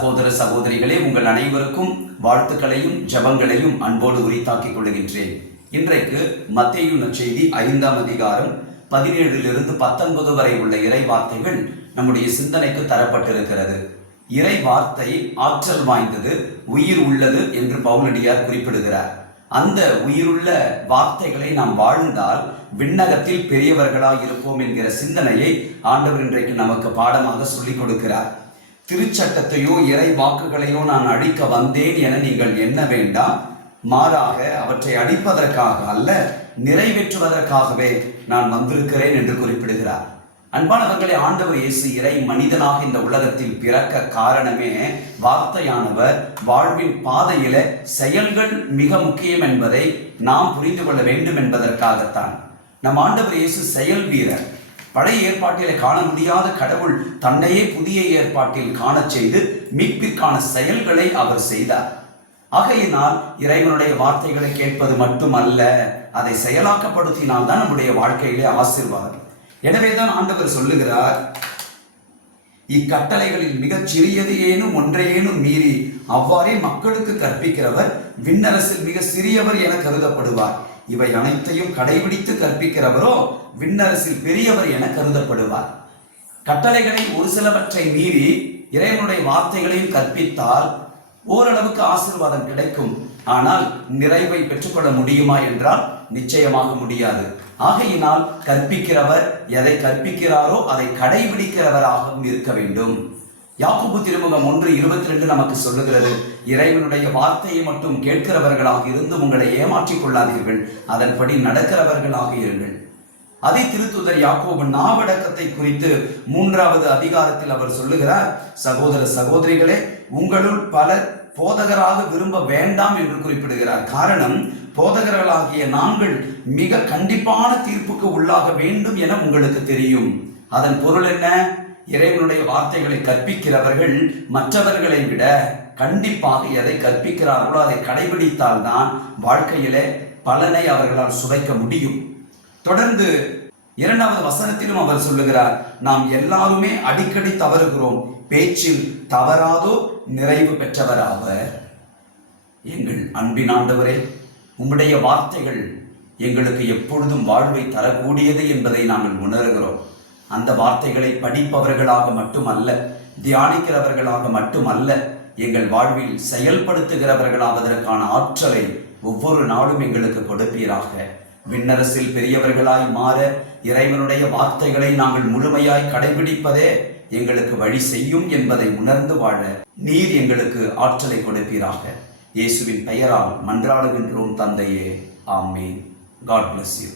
சகோதர சகோதரிகளே உங்கள் அனைவருக்கும் வாழ்த்துக்களையும் ஜபங்களையும் அன்போடு உரித்தாக்கிக் கொள்கின்றேன். இன்றைக்கு மத்தேயு நற்செய்தி ஐந்தாம் அதிகாரம் பதினேழிலிருந்து பத்தொன்பது வரை உள்ள இறை வார்த்தைகள் நம்முடைய சிந்தனைக்கு தரப்பட்டிருக்கிறது. இறை வார்த்தை ஆற்றல் வாய்ந்தது உயிர் உள்ளது என்று பவுலடியார் குறிப்பிடுகிறார். அந்த உயிருள்ள வார்த்தைகளை நாம் வாழ்ந்தால் விண்ணகத்தில் பெரியவர்களாக இருப்போம் என்கிற சிந்தனையை ஆண்டவர் இன்றைக்கு நமக்கு பாடமாக சொல்லிக் கொடுக்கிறார். திருச்சட்டத்தையோ இறை வாக்குகளையோ நான் அழிக்க வந்தேன் என நீங்கள் எண்ண வேண்டாம். மாறாக அவற்றை அடிப்பதற்காக அல்ல நிறைவேற்றுவதற்காகவே நான் வந்திருக்கிறேன் என்று குறிப்பிடுகிறார். அன்பானவர்களே ஆண்டவர் இயேசு இறை மனிதனாக இந்த உலகத்தில் பிறக்க காரணமே வார்த்தையானவர். வாழ்வின் பாதையில செயல்கள் மிக முக்கியம் என்பதை நாம் புரிந்து கொள்ள வேண்டும் என்பதற்காகத்தான். நம் ஆண்டவர் இயேசு செயல் வீரர். பழைய ஏற்பாட்டிலே காண முடியாத கடவுள் தன்னையே புதிய ஏற்பாட்டில் காணச் செய்து மீட்பிற்கான செயல்களை அவர் செய்தார். ஆகையினால் இறைவனுடைய வார்த்தைகளை கேட்பது மட்டுமல்ல அதை செயலாக்கப்படுத்தினால் தான் நம்முடைய வாழ்க்கையிலே ஆசீர்வாதம். எனவேதான் ஆண்டவர் சொல்லுகிறார் இக்கட்டளைகளில் மிகச் சிறியது ஏனும் ஒன்றையேனும் மீறி அவ்வாறே மக்களுக்கு கற்பிக்கிறவர் விண்ணரசில் மிக சிறியவர் என கருதப்படுவார். இவை அனைத்தையும் கடைபிடித்து கற்பிக்கிறவரோ விண்ணரசில் பெரியவர் என கருதப்படுவார். கட்டளைகளை ஒரு சிலவற்றை மீறி இறைவனுடைய வார்த்தைகளையும் கற்பித்தால் ஓரளவுக்கு ஆசீர்வாதம் கிடைக்கும். ஆனால் நிறைவை பெற்றுக்கொள்ள முடியுமா என்றால் நிச்சயமாக முடியாது. ஆகையினால் கற்பிக்கிறவர் எதை கற்பிக்கிறாரோ அதை கடைபிடிக்கிறவராகவும் இருக்க வேண்டும். யாக்கோபு திருமுகம் ஒன்று இருபத்தி ரெண்டு நமக்கு சொல்லுகிறது இறைவனுடைய வார்த்தையை மட்டும் கேட்கிறவர்களாக இருந்து உங்களை ஏமாற்றிக் கொள்ளாதீர்கள். அதன்படி நடக்கிறவர்களாக இருங்கள். அதே திருத்துதர் யாக்கோபு நாவடக்கத்தை குறித்து மூன்றாவது அதிகாரத்தில் அவர் சொல்லுகிறார் சகோதர சகோதரிகளே உங்களுள் பலர் போதகராக விரும்ப வேண்டாம் என்று குறிப்பிடுகிறார். காரணம் போதகர்களாகிய நாங்கள் மிக கண்டிப்பான தீர்ப்புக்கு உள்ளாக வேண்டும் என உங்களுக்கு தெரியும். அதன் பொருள் என்ன? இறைவனுடைய வார்த்தைகளை கற்பிக்கிறவர்கள் மற்றவர்களை விட கண்டிப்பாக எதை கற்பிக்கிறார்களோ அதை கடைபிடித்தால்தான் வாழ்க்கையிலே பலனை அவர்களால் சுவைக்க முடியும். தொடர்ந்து இரண்டாவது வசனத்திலும் அவர் சொல்லுகிறார் நாம் எல்லாருமே அடிக்கடி தவறுகிறோம். பேச்சில் தவறாதோ நிறைவு பெற்றவராவர் எங்கள் அன்பின் ஆண்டவரே உம்முடைய வார்த்தைகள் எங்களுக்கு எப்பொழுதும் வாழ்வை தரக்கூடியது என்பதை நாங்கள் உணர்கிறோம். அந்த வார்த்தைகளை படிப்பவர்களாக மட்டுமல்ல தியானிக்கிறவர்களாக மட்டுமல்ல எங்கள் வாழ்வில் செயல்படுத்துகிறவர்களாவதற்கான ஆற்றலை ஒவ்வொரு நாளும் எங்களுக்கு கொடுப்பீராக. விண்ணரசில் பெரியவர்களாய் மாற இறைவனுடைய வார்த்தைகளை நாங்கள் முழுமையாய் கடைபிடிப்பதே எங்களுக்கு வழி செய்யும் என்பதை உணர்ந்து வாழ நீர் எங்களுக்கு ஆற்றலை கொடுப்பீராக. இயேசுவின் பெயரால் மன்றாடுகின்றோம் தந்தையே. ஆமீன். God bless you